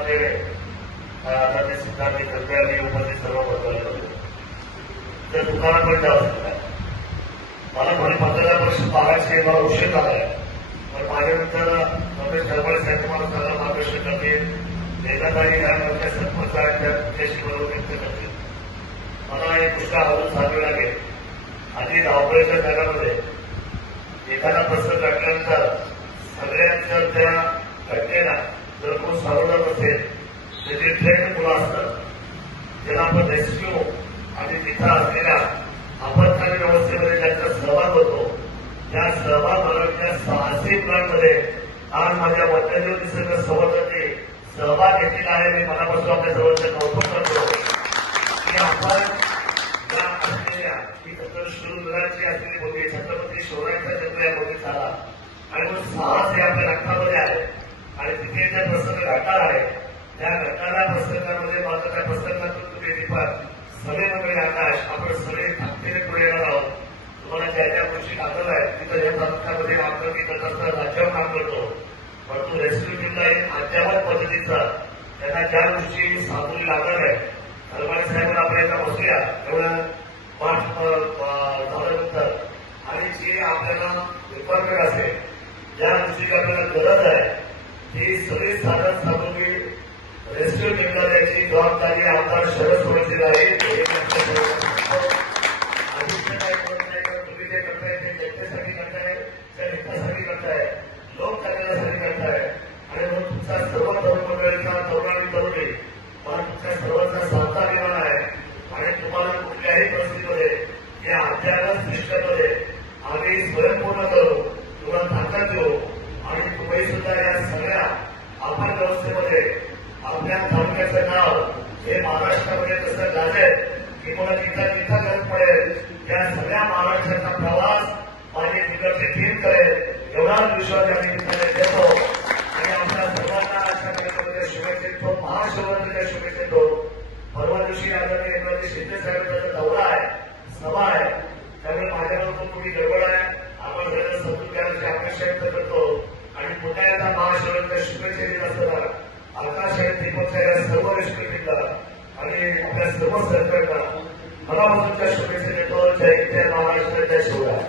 नावाचे आदरणीय सिद्धांत कृपयाने उपस्थित सर्व पत्रकार तर दुकानात पण जावं शकता. मला म्हणे पत्रकार परिषद पाहायची मला उशीर झालाय, पण माझ्यानंतर रमेश ढरबळे साहेब तुम्हाला सगळं मार्गदर्शन करतील. एखादाही या नव्या सरपंच आहेत त्याच्याशी बरोबर व्यक्त करतील. मला एक गोष्ट अजून सांगावी लागेल. आधी धावपळीच्या जगामध्ये एखादा प्रसंग घडल्यानंतर सगळ्यात जर त्या घटनेला जर कोण सावधत असेल तर जे ट्रेंड मुलं असतात ज्याला आपण रेस्क्यू आणि तिथं असलेल्या आपत्कालीन व्यवस्थेमध्ये ज्यांचा सहभाग होतो त्या सहभागाच्या साहसी मुलांमध्ये आज माझ्या वन्यजीव निसर्ग संवर्धनाने सहभाग घेतलेला आहे. मी मनापासून आपल्या सर्वांचं कौतुक करतो की आपण या असलेल्या ही शूरवीरांची असलेली होती छत्रपती शिवरायांचा जन्म या मोठीत झाला आणि मग साहस हे आपल्या रक्तामध्ये आहे आणि तिथे जे प्रसंग घडणार आहे त्या घडणाऱ्या प्रसंगामध्ये मात्र त्या प्रसंगातून तुम्ही दीपक सगळे मंडळी आकाश आपण सगळे ताकदीने पुढे येणार आहोत. तुम्हाला ज्या ज्या गोष्टी लागत आहेत तिथं या तालुक्यामध्ये आमदारकी करत असताना राज्यावर काम करतो, परंतु रेस्क्यू टीमला एक अद्यावत पद्धतीचा त्यांना ज्या गोष्टी सामोरी लागत आहे ढरबळे साहेबांना आपण एकदा बसूया एवढं पाठ झाल्यानंतर आणि जे आपल्याला रिक्वायरमेंट असेल ज्या गोष्टीची आपल्याला गरज आहे ती सगळी साधन सामुग्री रेस्क्यू टीमला द्यायची जबाबदारी आमदार शरद सोडची आहे. तुम्ही जे करताय ते जनतेसाठी करताय, त्या हितासाठी करताय, लोक कल्याणासाठी करताय आणि म्हणून तुमचा सर्व तरुण मंडळीचा तरुणांनी तरुणी मला तुमच्या सर्वांचा सावधा निर्माण आहे आणि तुम्हाला कुठल्याही परिस्थितीमध्ये या अद्यावत श्रेष्ठमध्ये आम्ही स्वयंपूर्ण करू, तुम्हाला ताकद देऊ आणि तुम्ही सुद्धा या सगळ्या आपण व्यवस्थेमध्ये आपल्या तालुक्याचं नाव हे महाराष्ट्रामध्ये कसं गाजेल की मला तिथं तिथं गरज पडेल या सगळ्या महाराष्ट्राचा प्रवास माझी तिकडची टीम करेल एवढा विश्वास या निमित्ताने देतो आणि आपल्या सर्वांना अशा कार्यक्रमाच्या शुभेच्छा देतो. महाशिवरात्रीच्या शुभेच्छा देतो. परवा दिवशी आदरणीय एकनाथ शिंदे साहेबांचा दौरा आहे, सभा आहे, त्यामुळे माझ्याबरोबर थोडी गडबड आहे. आपण सगळं समजून घ्यायची अपेक्षा व्यक्त करतो आणि पुन्हा एकदा महाशिवरात्रीच्या शुभेच्छा देत असताना आकाश आणि दीपकच्या या सर्व रेस्क्यूला आणि आपल्या सर्व सरकारला मनापासूनच्या शुभेच्छा देतो. जय हिंद, जय महाराष्ट्र, जय शिवराय.